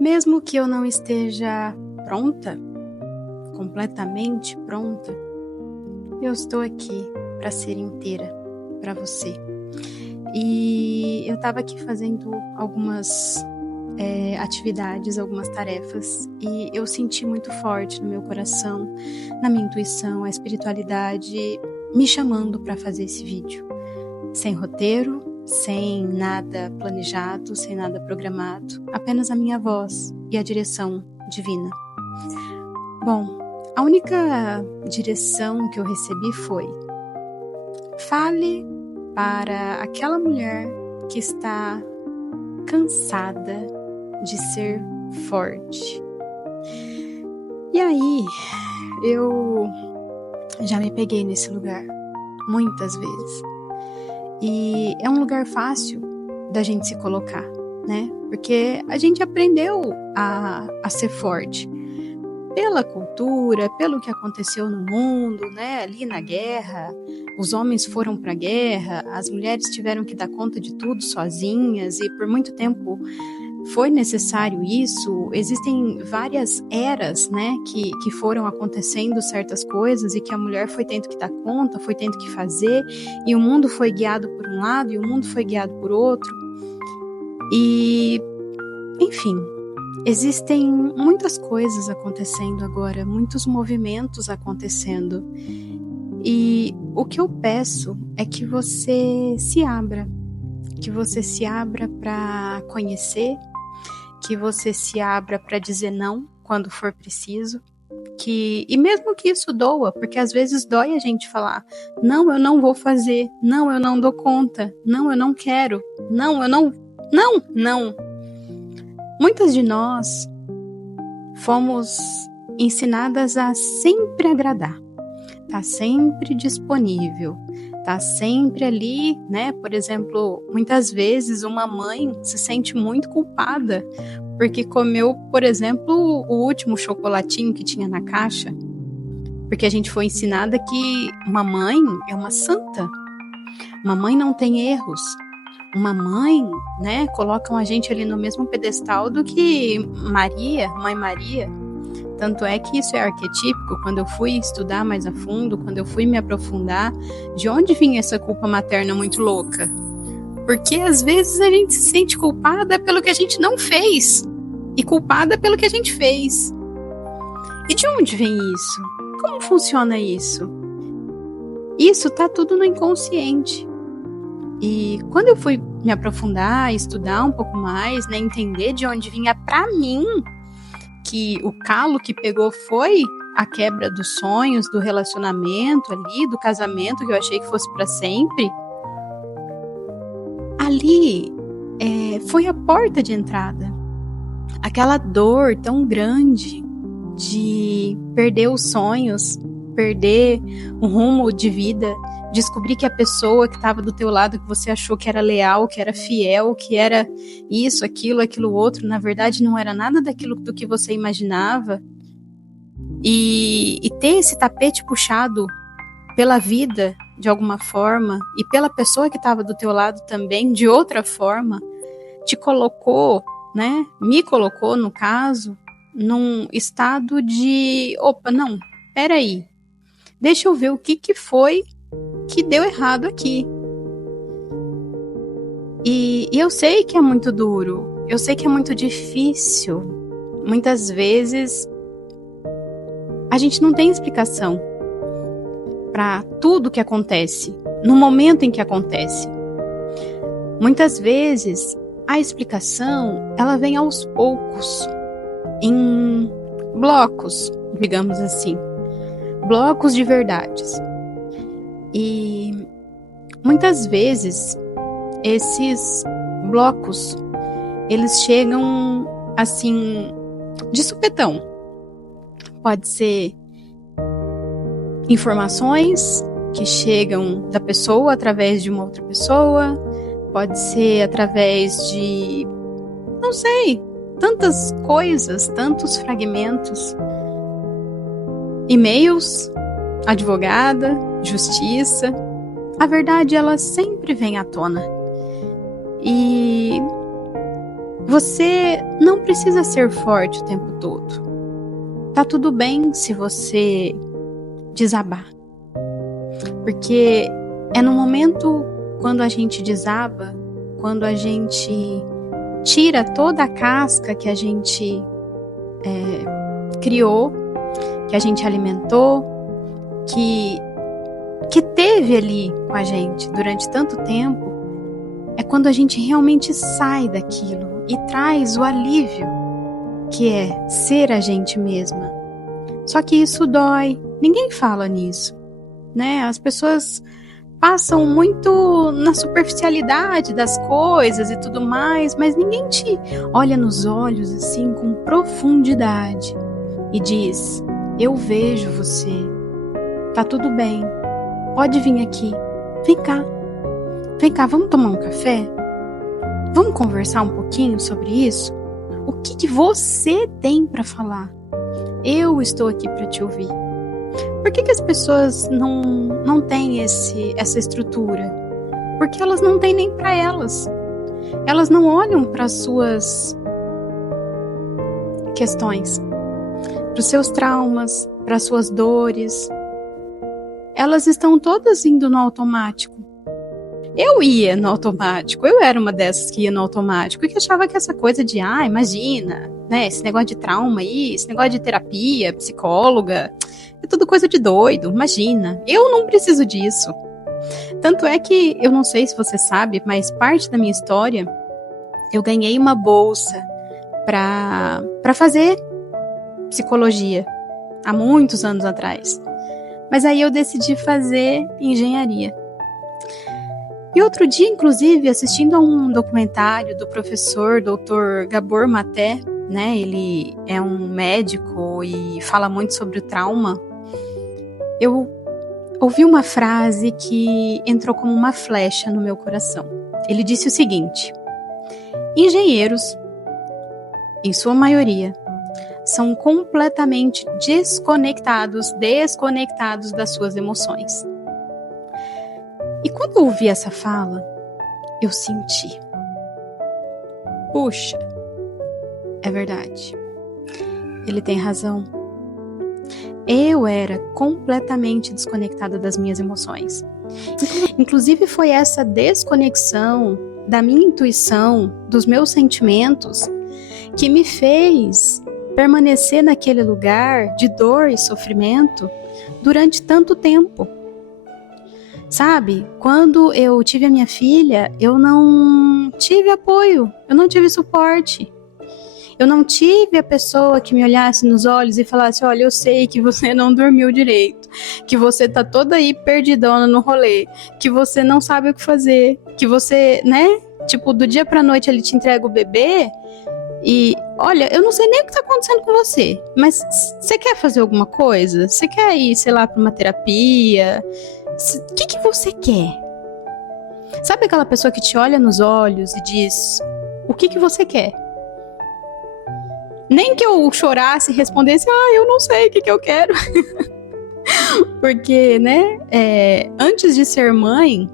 Mesmo que eu não esteja pronta, completamente pronta, eu estou aqui para ser inteira para você. E eu estava aqui fazendo algumas atividades, algumas tarefas, e eu senti muito forte no meu coração, na minha intuição, a espiritualidade me chamando para fazer esse vídeo. Sem roteiro, sem nada planejado, sem nada programado, apenas a minha voz e a direção divina. Bom, a única direção que eu recebi foi: fale para aquela mulher que está cansada de ser forte. E aí, eu já me peguei nesse lugar muitas vezes. E é um lugar fácil da gente se colocar, né? Porque a gente aprendeu a ser forte pela cultura, pelo que aconteceu no mundo, né? Ali na guerra, os homens foram para a guerra, as mulheres tiveram que dar conta de tudo sozinhas e por muito tempo foi necessário isso. Existem várias eras, né, que foram acontecendo certas coisas e que a mulher foi tendo que dar conta, foi tendo que fazer, e o mundo foi guiado por um lado e o mundo foi guiado por outro. E, enfim, existem muitas coisas acontecendo agora, muitos movimentos acontecendo. E o que eu peço é que você se abra, para conhecer, que você se abra para dizer não quando for preciso, e mesmo que isso doa, porque às vezes dói a gente falar: não, eu não vou fazer, não, eu não dou conta, não, eu não quero, não, eu não. Muitas de nós fomos ensinadas a sempre agradar, tá sempre disponível, tá sempre ali, né? Por exemplo, muitas vezes uma mãe se sente muito culpada porque comeu, por exemplo, o último chocolatinho que tinha na caixa, porque a gente foi ensinada que uma mãe é uma santa, uma mãe não tem erros, uma mãe, né? Colocam a gente ali no mesmo pedestal do que Maria, Mãe Maria. Tanto é que isso é arquetípico. Quando eu fui estudar mais a fundo, quando eu fui me aprofundar, de onde vinha essa culpa materna muito louca? Porque às vezes a gente se sente culpada pelo que a gente não fez e culpada pelo que a gente fez. E de onde vem isso? Como funciona isso? Isso tá tudo no inconsciente. E quando eu fui me aprofundar, estudar um pouco mais, né, entender de onde vinha pra mim, que o calo que pegou foi a quebra dos sonhos, do relacionamento ali, do casamento que eu achei que fosse para sempre. Ali foi a porta de entrada. Aquela dor tão grande de perder os sonhos, perder o rumo de vida, descobrir que a pessoa que estava do teu lado, que você achou que era leal, que era fiel, que era isso, aquilo outro, na verdade não era nada daquilo do que você imaginava. E ter esse tapete puxado pela vida, de alguma forma, e pela pessoa que estava do teu lado também, de outra forma, te colocou, né? Me colocou, no caso, num estado de: opa, não, peraí, deixa eu ver o que foi que deu errado aqui. E eu sei que é muito duro, eu sei que é muito difícil. Muitas vezes a gente não tem explicação para tudo que acontece, no momento em que acontece. Muitas vezes a explicação, ela vem aos poucos, em blocos, digamos assim, blocos de verdades. E muitas vezes esses blocos, eles chegam assim de supetão. Pode ser informações que chegam da pessoa através de uma outra pessoa, pode ser através de, não sei, tantas coisas, tantos fragmentos, e-mails, advogada, justiça. A verdade, ela sempre vem à tona. E Você não precisa ser forte o tempo todo. Tá tudo bem se você desabar. Porque é no momento quando a gente desaba, quando a gente tira toda a casca que a gente criou, que a gente alimentou, que teve ali com a gente durante tanto tempo, é quando a gente realmente sai daquilo e traz o alívio, que é ser a gente mesma. Só que isso dói, ninguém fala nisso, né? As pessoas passam muito na superficialidade das coisas e tudo mais, mas ninguém te olha nos olhos assim com profundidade e diz: eu vejo você, tá tudo bem, pode vir aqui, vem cá, vamos tomar um café? Vamos conversar um pouquinho sobre isso? O que você tem para falar? Eu estou aqui para te ouvir. Por que as pessoas não têm essa estrutura? Porque elas não têm nem para elas. Elas não olham para as suas questões, para os seus traumas, para as suas dores. Elas estão todas indo no automático. Eu ia no automático, eu era uma dessas que ia no automático e que achava que essa coisa de, imagina, né, esse negócio de trauma aí, esse negócio de terapia, psicóloga, é tudo coisa de doido, imagina, eu não preciso disso. Tanto é que, eu não sei se você sabe, mas parte da minha história, eu ganhei uma bolsa para fazer psicologia, há muitos anos atrás. Mas aí eu decidi fazer engenharia. E outro dia, inclusive, assistindo a um documentário do professor Dr. Gabor Maté, né? Ele é um médico e fala muito sobre o trauma. Eu ouvi uma frase que entrou como uma flecha no meu coração. Ele disse o seguinte: engenheiros, em sua maioria, são completamente desconectados das suas emoções. E quando eu ouvi essa fala, eu senti: puxa, é verdade. Ele tem razão. Eu era completamente desconectada das minhas emoções. Inclusive foi essa desconexão da minha intuição, dos meus sentimentos, que me fez permanecer naquele lugar de dor e sofrimento durante tanto tempo. Sabe, quando eu tive a minha filha, eu não tive apoio, eu não tive suporte. Eu não tive a pessoa que me olhasse nos olhos e falasse: olha, eu sei que você não dormiu direito, que você tá toda aí perdidona no rolê, que você não sabe o que fazer, que você, né, tipo, do dia pra noite ele te entrega o bebê e, olha, eu não sei nem o que tá acontecendo com você, mas você quer fazer alguma coisa? Você quer ir, sei lá, pra uma terapia? O que você quer? Sabe aquela pessoa que te olha nos olhos e diz: o que você quer? Nem que eu chorasse e respondesse: eu não sei o que eu quero. Porque, né, antes de ser mãe,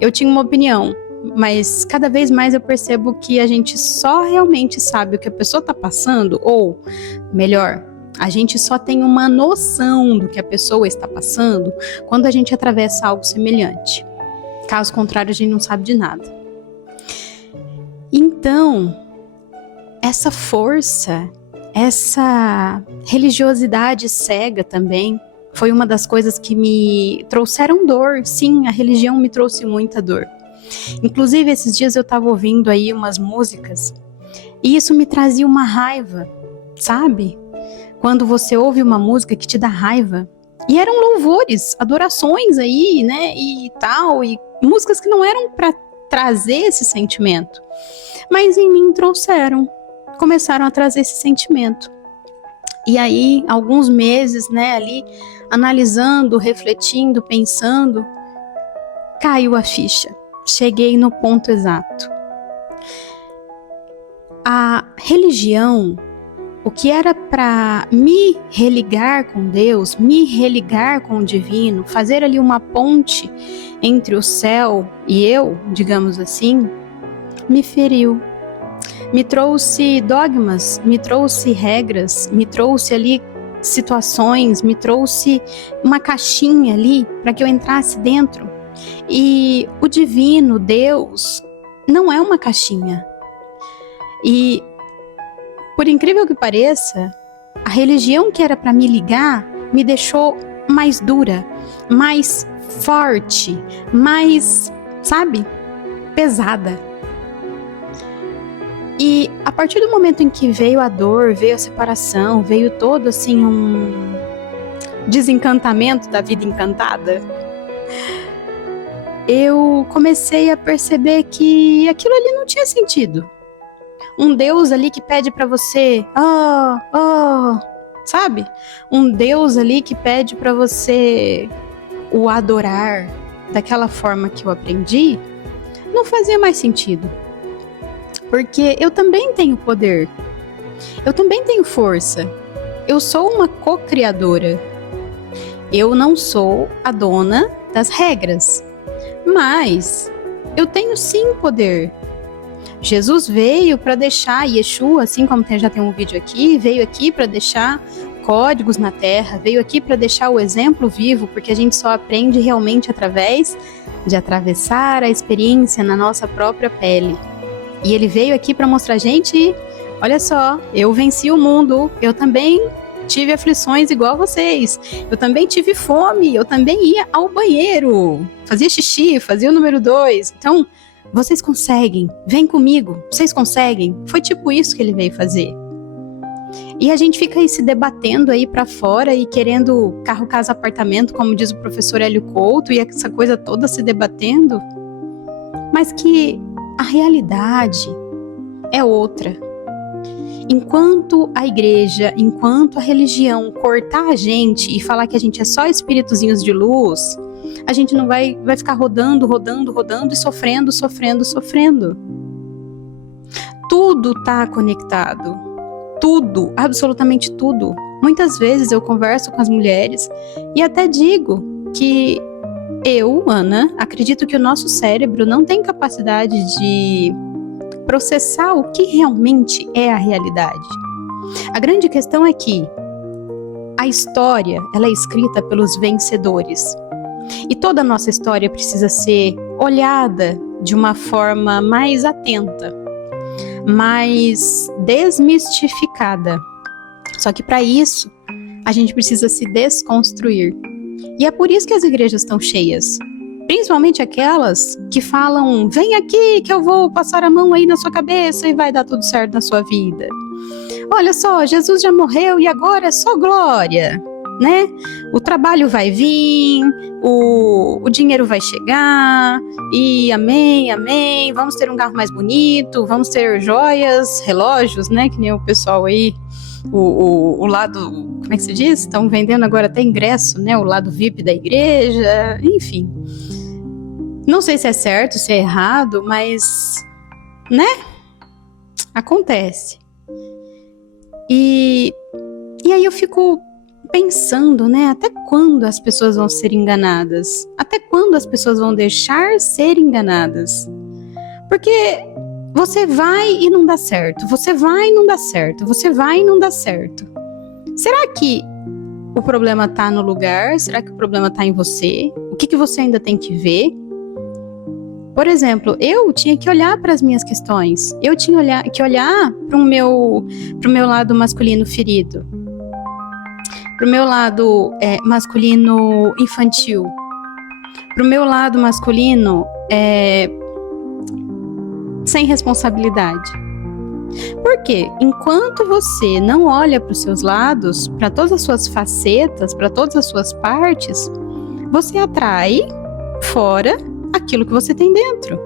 eu tinha uma opinião, mas cada vez mais eu percebo que a gente só realmente sabe o que a pessoa tá passando, ou melhor, a gente só tem uma noção do que a pessoa está passando quando a gente atravessa algo semelhante. Caso contrário, a gente não sabe de nada. Então, essa força, essa religiosidade cega também, foi uma das coisas que me trouxeram dor. Sim, a religião me trouxe muita dor. Inclusive, esses dias eu estava ouvindo aí umas músicas e isso me trazia uma raiva, sabe? Quando você ouve uma música que te dá raiva, e eram louvores, adorações aí, né, e tal, e músicas que não eram para trazer esse sentimento, mas em mim começaram a trazer esse sentimento. E aí, alguns meses, né, ali, analisando, refletindo, pensando, caiu a ficha, cheguei no ponto exato. A religião, o que era para me religar com Deus, me religar com o divino, fazer ali uma ponte entre o céu e eu, digamos assim, me feriu. me trouxe dogmas, me trouxe regras, me trouxe ali situações, me trouxe uma caixinha ali para que eu entrasse dentro. E o divino, Deus, não é uma caixinha. E, por incrível que pareça, a religião que era para me ligar me deixou mais dura, mais forte, mais, sabe, pesada. E a partir do momento em que veio a dor, veio a separação, veio todo assim um desencantamento da vida encantada, eu comecei a perceber que aquilo ali não tinha sentido. Um Deus ali que pede pra você, sabe? Um Deus ali que pede pra você o adorar daquela forma que eu aprendi, não fazia mais sentido. Porque eu também tenho poder, eu também tenho força, eu sou uma co-criadora. Eu não sou a dona das regras, mas eu tenho sim poder. Jesus veio para deixar, Yeshua, assim como já tem um vídeo aqui, veio aqui para deixar códigos na Terra, veio aqui para deixar o exemplo vivo, porque a gente só aprende realmente através de atravessar a experiência na nossa própria pele. E ele veio aqui para mostrar, gente, olha só, eu venci o mundo, eu também tive aflições igual vocês, eu também tive fome, eu também ia ao banheiro, fazia xixi, fazia o número 2, então vocês conseguem, vem comigo, vocês conseguem, foi tipo isso que ele veio fazer. E a gente fica aí se debatendo aí pra fora e querendo carro, casa, apartamento, como diz o professor Hélio Couto, e essa coisa toda se debatendo, mas que a realidade é outra. Enquanto a igreja, enquanto a religião cortar a gente e falar que a gente é só espíritozinhos de luz, a gente não vai ficar rodando e sofrendo. Tudo está conectado. Tudo, absolutamente tudo. Muitas vezes eu converso com as mulheres e até digo que eu, Ana, acredito que o nosso cérebro não tem capacidade de processar o que realmente é a realidade. A grande questão é que a história, ela é escrita pelos vencedores. E toda a nossa história precisa ser olhada de uma forma mais atenta, mais desmistificada. Só que para isso, a gente precisa se desconstruir. E é por isso que as igrejas estão cheias. Principalmente aquelas que falam, vem aqui que eu vou passar a mão aí na sua cabeça e vai dar tudo certo na sua vida. Olha só, Jesus já morreu e agora é só glória, né? O trabalho vai vir, o dinheiro vai chegar, e amém, amém, vamos ter um carro mais bonito, vamos ter joias, relógios, né? Que nem o pessoal aí, o lado, como é que se diz? Estão vendendo agora até ingresso, né? O lado VIP da igreja, enfim. Não sei se é certo, se é errado, mas, né? Acontece. E aí eu fico pensando, né? Até quando as pessoas vão ser enganadas? Até quando as pessoas vão deixar ser enganadas? Porque você vai e não dá certo, você vai e não dá certo, você vai e não dá certo. Será que o problema tá no lugar? Será que o problema tá em você? O que você ainda tem que ver? Por exemplo, eu tinha que olhar para as minhas questões. Eu tinha que olhar para o meu lado masculino ferido, para o meu lado masculino infantil, para o meu lado masculino sem responsabilidade. Porque enquanto você não olha para os seus lados, para todas as suas facetas, para todas as suas partes, você atrai fora aquilo que você tem dentro.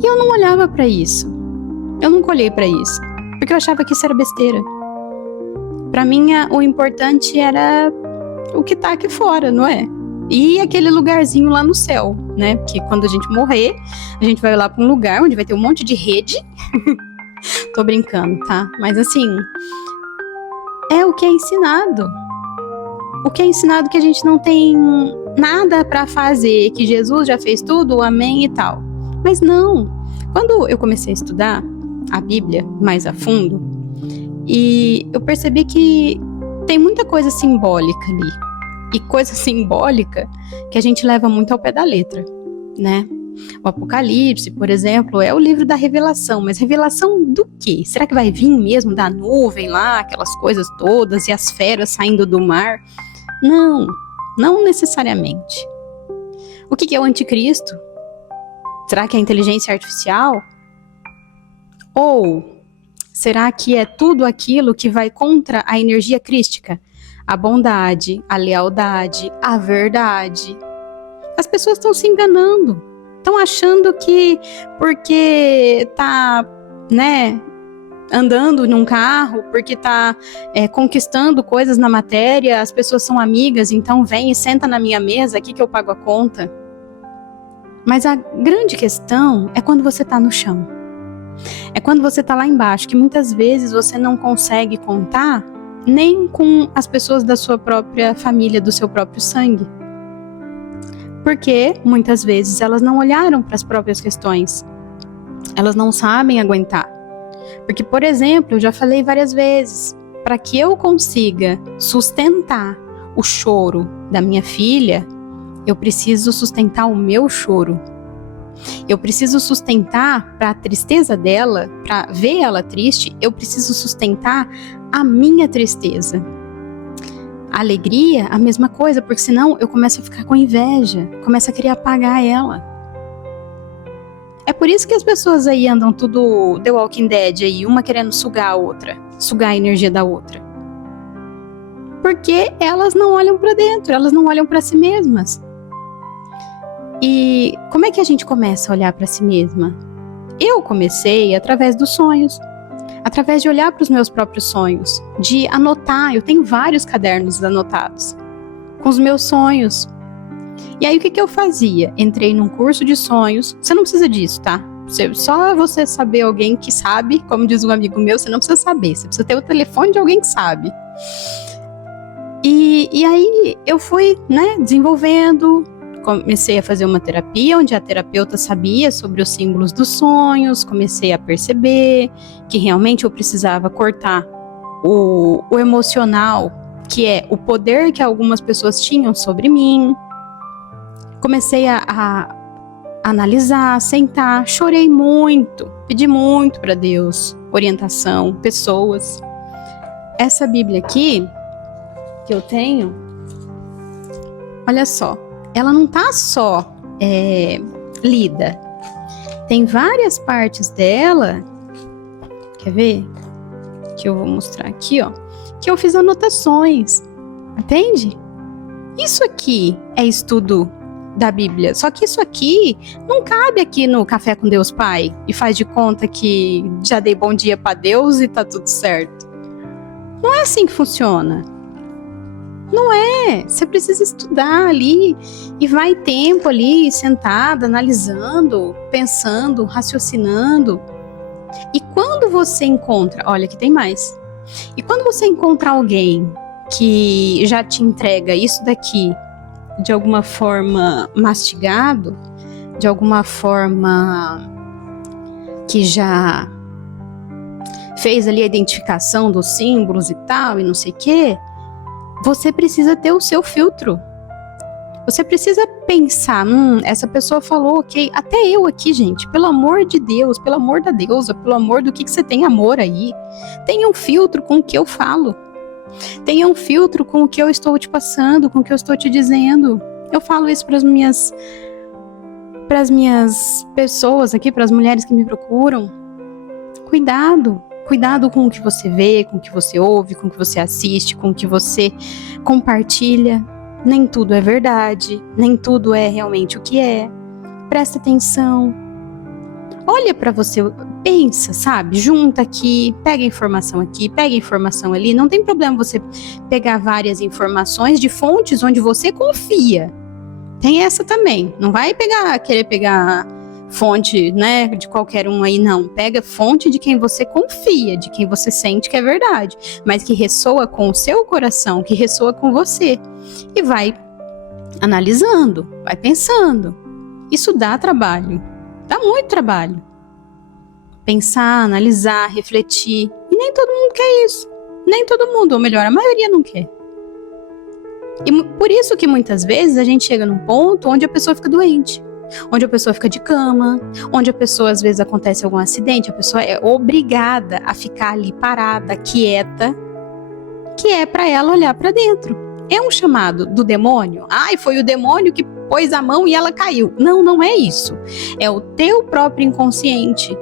E eu não olhava para isso. Eu nunca olhei para isso, porque eu achava que isso era besteira. Para mim, o importante era o que tá aqui fora, não é? E aquele lugarzinho lá no céu, né? Porque quando a gente morrer, a gente vai lá para um lugar onde vai ter um monte de rede. Tô brincando, tá? Mas assim, é o que é ensinado. O que é ensinado que a gente não tem nada para fazer, que Jesus já fez tudo, amém e tal. Mas não. Quando eu comecei a estudar, a Bíblia mais a fundo e eu percebi que tem muita coisa simbólica ali. E coisa simbólica que a gente leva muito ao pé da letra, né? O Apocalipse, por exemplo, é o livro da revelação, mas revelação do quê? Será que vai vir mesmo da nuvem lá, aquelas coisas todas e as feras saindo do mar? Não, não necessariamente. O que é o anticristo? Será que é a inteligência artificial? Ou será que é tudo aquilo que vai contra a energia crística? A bondade, a lealdade, a verdade. As pessoas estão se enganando. Estão achando que porque tá, né, andando num carro, porque tá conquistando coisas na matéria, as pessoas são amigas, então vem e senta na minha mesa aqui que eu pago a conta. Mas a grande questão é quando você tá no chão. É quando você tá lá embaixo, que muitas vezes você não consegue contar nem com as pessoas da sua própria família, do seu próprio sangue. Porque, muitas vezes, elas não olharam para as próprias questões. Elas não sabem aguentar. Porque, por exemplo, eu já falei várias vezes, para que eu consiga sustentar o choro da minha filha, eu preciso sustentar o meu choro. Eu preciso sustentar para a tristeza dela, para ver ela triste, eu preciso sustentar a minha tristeza. A alegria, a mesma coisa, porque senão eu começo a ficar com inveja, começo a querer apagar ela. É por isso que as pessoas aí andam tudo The Walking Dead aí, uma querendo sugar a outra, sugar a energia da outra. Porque elas não olham para dentro, elas não olham para si mesmas. E como é que a gente começa a olhar para si mesma? Eu comecei através dos sonhos, através de olhar para os meus próprios sonhos, de anotar. Eu tenho vários cadernos anotados com os meus sonhos. E aí o que eu fazia? Entrei num curso de sonhos. Você não precisa disso, tá? Só você saber alguém que sabe, como diz um amigo meu, você não precisa saber, você precisa ter o telefone de alguém que sabe. E aí eu fui, né, desenvolvendo. Comecei a fazer uma terapia onde a terapeuta sabia sobre os símbolos dos sonhos, comecei a perceber que realmente eu precisava cortar o emocional, que é o poder que algumas pessoas tinham sobre mim. Comecei a analisar, sentar, chorei muito, pedi muito para Deus, orientação, pessoas. Essa Bíblia aqui, que eu tenho, olha só, ela não tá só lida. Tem várias partes dela, quer ver? Que eu vou mostrar aqui, ó, que eu fiz anotações, entende? Isso aqui é estudo da Bíblia, só que isso aqui não cabe aqui no Café com Deus Pai e faz de conta que já dei bom dia para Deus e tá tudo certo. Não é assim que funciona. Não é, você precisa estudar ali e vai tempo ali sentada, analisando, pensando, raciocinando. E quando você encontra, olha que tem mais, e quando você encontra alguém que já te entrega isso daqui de alguma forma mastigado, de alguma forma que já fez ali a identificação dos símbolos e tal, e não sei o quê, você precisa ter o seu filtro. Você precisa pensar, essa pessoa falou, ok, até eu aqui, gente, pelo amor de Deus, pelo amor da deusa, pelo amor do que você tem amor aí, tenha um filtro com o que eu falo. Tenha um filtro com o que eu estou te passando, com o que eu estou te dizendo. Eu falo isso para as minhas pessoas aqui, para as mulheres que me procuram. Cuidado com o que você vê, com o que você ouve, com o que você assiste, com o que você compartilha. Nem tudo é verdade, nem tudo é realmente o que é. Presta atenção. Olha para você, pensa, sabe? Junta aqui, pega informação aqui, pega informação ali. Não tem problema você pegar várias informações de fontes onde você confia. Tem essa também. Não vai querer pegar fonte, né, de qualquer um aí, não. Pega fonte de quem você confia, de quem você sente que é verdade, mas que ressoa com o seu coração, que ressoa com você. E vai analisando, vai pensando. Isso dá trabalho. Dá muito trabalho. pensar, analisar, refletir. E nem todo mundo quer isso. Nem todo mundo, ou melhor, a maioria não quer. E por isso que muitas vezes a gente chega num ponto onde a pessoa fica doente, onde a pessoa fica de cama, onde a pessoa às vezes acontece algum acidente, a pessoa é obrigada a ficar ali parada, quieta, que é para ela olhar para dentro. É um chamado do demônio? Ai, foi o demônio que pôs a mão e ela caiu. Não, não é isso. É o teu próprio inconsciente.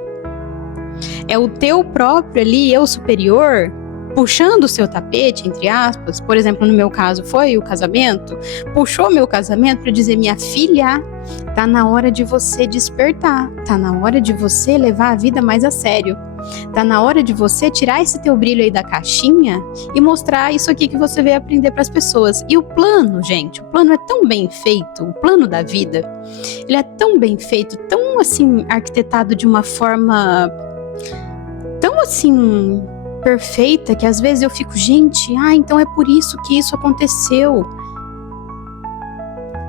É o teu próprio ali, eu superior, puxando o seu tapete, entre aspas. Por exemplo, no meu caso foi o casamento. Puxou meu casamento para dizer, minha filha, tá na hora de você despertar. Tá na hora de você levar a vida mais a sério. Tá na hora de você tirar esse teu brilho aí da caixinha e mostrar isso aqui que você veio aprender para as pessoas. E o plano, gente, o plano é tão bem feito, o plano da vida, ele é tão bem feito, tão assim, arquitetado de uma forma tão assim, perfeita, que às vezes eu fico, gente, então é por isso que isso aconteceu.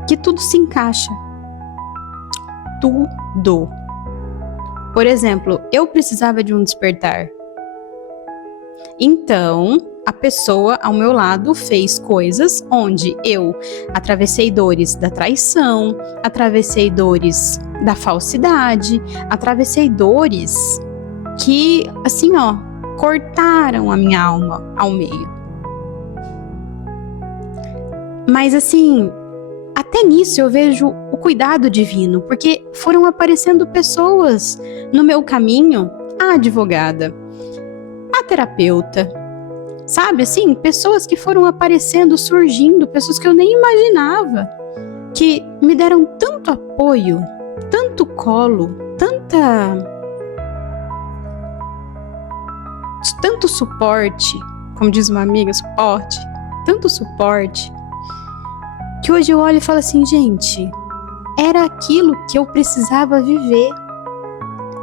Que tudo se encaixa. Tudo. Por exemplo, eu precisava de um despertar. Então, a pessoa ao meu lado fez coisas onde eu atravessei dores da traição, atravessei dores da falsidade, atravessei dores que, assim, cortaram a minha alma ao meio. Mas, assim, até nisso eu vejo o cuidado divino, porque foram aparecendo pessoas no meu caminho, a advogada, a terapeuta, sabe, assim, pessoas que foram aparecendo, surgindo, pessoas que eu nem imaginava, que me deram tanto apoio, tanto colo, tanto suporte, como diz uma amiga, tanto suporte, que hoje eu olho e falo assim, gente, era aquilo que eu precisava viver.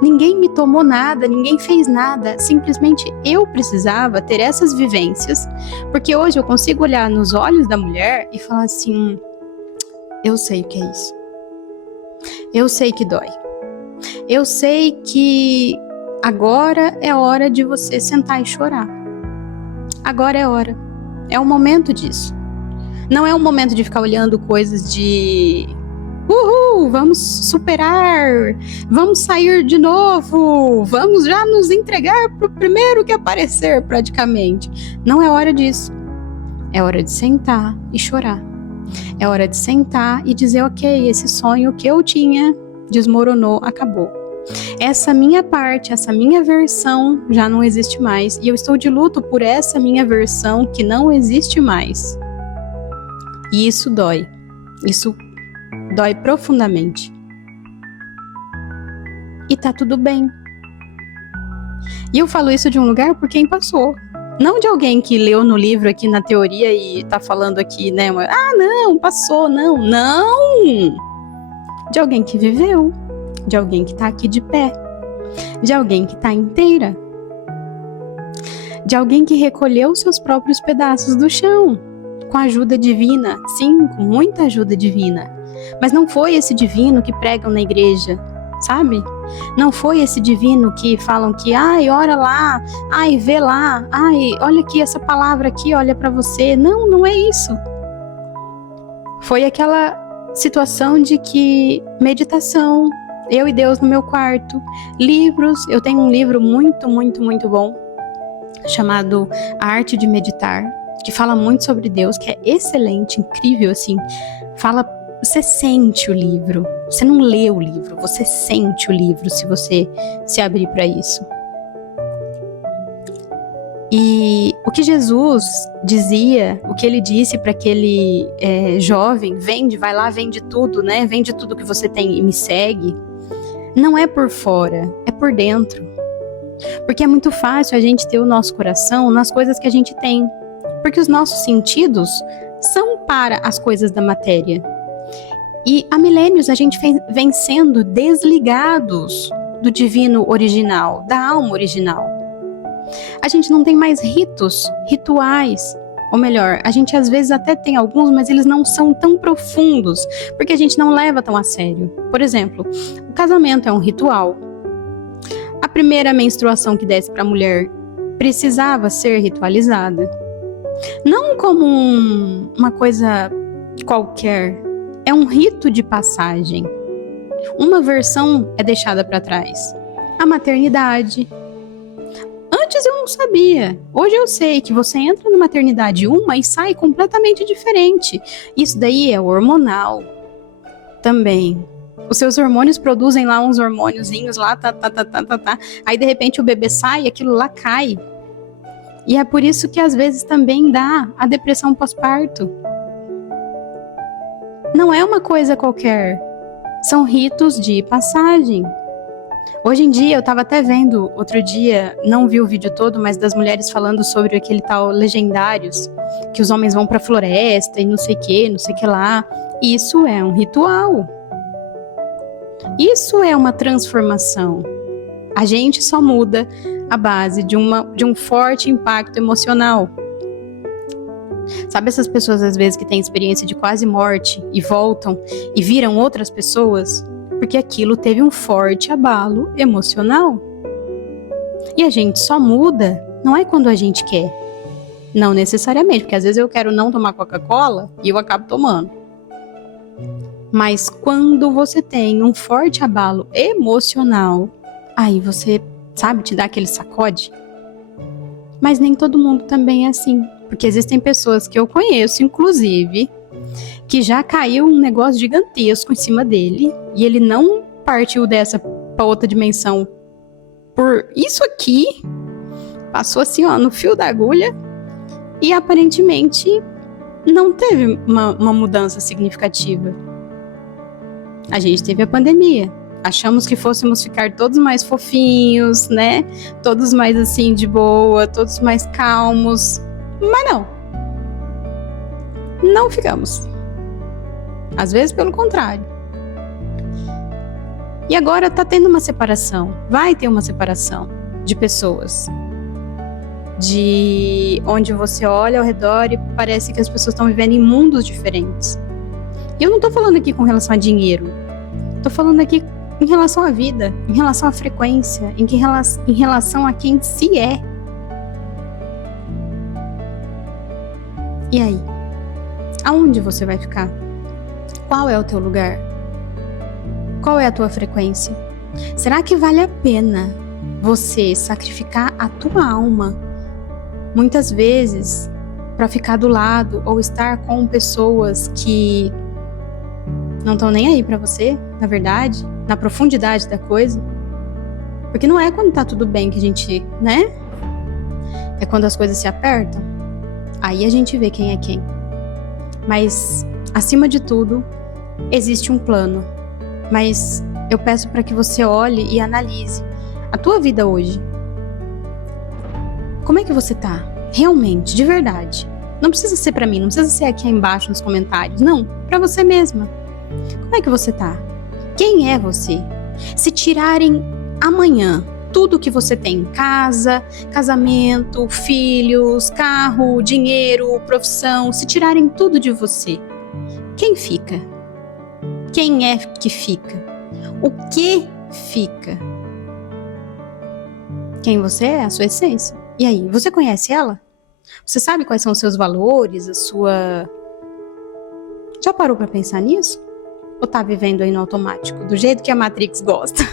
Ninguém me tomou nada, ninguém fez nada, simplesmente eu precisava ter essas vivências, porque hoje eu consigo olhar nos olhos da mulher e falar assim, eu sei o que é isso. Eu sei que dói. Eu sei que agora é hora de você sentar e chorar. Agora é hora. É o momento disso. Não é um momento de ficar olhando coisas de vamos superar, vamos sair de novo, vamos já nos entregar pro primeiro que aparecer praticamente. Não é hora disso. É hora de sentar e chorar. É hora de sentar e dizer, ok, esse sonho que eu tinha desmoronou, acabou. Essa minha parte, essa minha versão já não existe mais. E eu estou de luto por essa minha versão que não existe mais. E isso dói. Isso dói profundamente. E tá tudo bem. E eu falo isso de um lugar por quem passou. Não de alguém que leu no livro aqui na teoria e tá falando aqui, né? Não, passou, não. De alguém que viveu. De alguém que tá aqui de pé. De alguém que tá inteira. De alguém que recolheu seus próprios pedaços do chão. Com ajuda divina, sim, com muita ajuda divina. Mas não foi esse divino que pregam na igreja, sabe? Não foi esse divino que falam que, ora lá, vê lá, olha aqui essa palavra aqui, olha para você. Não, não é isso. Foi aquela situação de que meditação, eu e Deus no meu quarto, livros, eu tenho um livro muito, muito, muito bom, chamado A Arte de Meditar, que fala muito sobre Deus, que é excelente, incrível, assim, você sente o livro, você não lê o livro, você sente o livro se você se abrir para isso. E o que Jesus dizia, o que ele disse para aquele jovem, vai lá, vende tudo, né? Vende tudo que você tem e me segue, não é por fora, é por dentro. Porque é muito fácil a gente ter o nosso coração nas coisas que a gente tem. Porque os nossos sentidos são para as coisas da matéria. E há milênios a gente vem sendo desligados do divino original, da alma original. A gente não tem mais rituais. Ou melhor, a gente às vezes até tem alguns, mas eles não são tão profundos, porque a gente não leva tão a sério. Por exemplo, o casamento é um ritual. a primeira menstruação que desce para a mulher precisava ser ritualizada. Não como uma coisa qualquer, é um rito de passagem. Uma versão é deixada para trás. A maternidade. Antes eu não sabia. Hoje eu sei que você entra na maternidade uma e sai completamente diferente. Isso daí é hormonal também. Os seus hormônios produzem lá uns hormôniozinhos lá, tá. Aí de repente o bebê sai e aquilo lá cai. E é por isso que às vezes também dá a depressão pós-parto. Não é uma coisa qualquer. São ritos de passagem. Hoje em dia, eu estava até vendo, outro dia, não vi o vídeo todo, mas das mulheres falando sobre aquele tal Legendários, que os homens vão para a floresta e não sei o que lá. Isso é um ritual. Isso é uma transformação. A gente só muda a base de um forte impacto emocional. Sabe essas pessoas, às vezes, que têm experiência de quase morte e voltam e viram outras pessoas? Porque aquilo teve um forte abalo emocional. E a gente só muda, não é quando a gente quer. Não necessariamente, porque às vezes eu quero não tomar Coca-Cola e eu acabo tomando. Mas quando você tem um forte abalo emocional, aí você, sabe, te dá aquele sacode. Mas nem todo mundo também é assim. Porque existem pessoas que eu conheço, inclusive, que já caiu um negócio gigantesco em cima dele e ele não partiu dessa para outra dimensão por isso aqui, passou assim, ó, no fio da agulha e aparentemente não teve uma mudança significativa. A gente teve a pandemia. Achamos que fôssemos ficar todos mais fofinhos, né? Todos mais assim de boa, todos mais calmos. Mas não. Não ficamos. Às vezes pelo contrário. E agora tá tendo uma separação. Vai ter uma separação de pessoas. De onde você olha ao redor e parece que as pessoas estão vivendo em mundos diferentes. E eu não tô falando aqui com relação a dinheiro. Tô falando aqui em relação à vida, em relação à frequência, em relação a quem se é. E aí? Aonde você vai ficar? Qual é o teu lugar? Qual é a tua frequência? Será que vale a pena você sacrificar a tua alma, muitas vezes, para ficar do lado ou estar com pessoas que não estão nem aí para você, na verdade, na profundidade da coisa? Porque não é quando tá tudo bem que a gente, né? É quando as coisas se apertam. Aí a gente vê quem é quem. Mas, acima de tudo, existe um plano. Mas eu peço para que você olhe e analise a tua vida hoje. Como é que você tá? Realmente, de verdade. Não precisa ser para mim, não precisa ser aqui embaixo nos comentários. Não, para você mesma. Como é que você tá? Quem é você? Se tirarem amanhã tudo que você tem, casa, casamento, filhos, carro, dinheiro, profissão, se tirarem tudo de você, quem fica? Quem é que fica? O que fica? Quem você é, a sua essência. E aí, você conhece ela? Você sabe quais são os seus valores, a sua... Já parou pra pensar nisso? Ou tá vivendo aí no automático, do jeito que a Matrix gosta?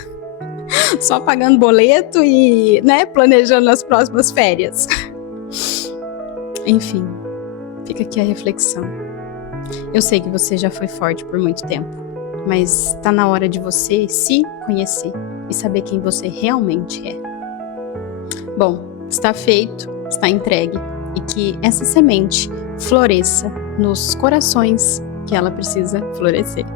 Só pagando boleto e, né, planejando as próximas férias. Enfim, fica aqui a reflexão. Eu sei que você já foi forte por muito tempo, mas tá na hora de você se conhecer e saber quem você realmente é. Bom, está feito, está entregue, e que essa semente floresça nos corações que ela precisa florescer.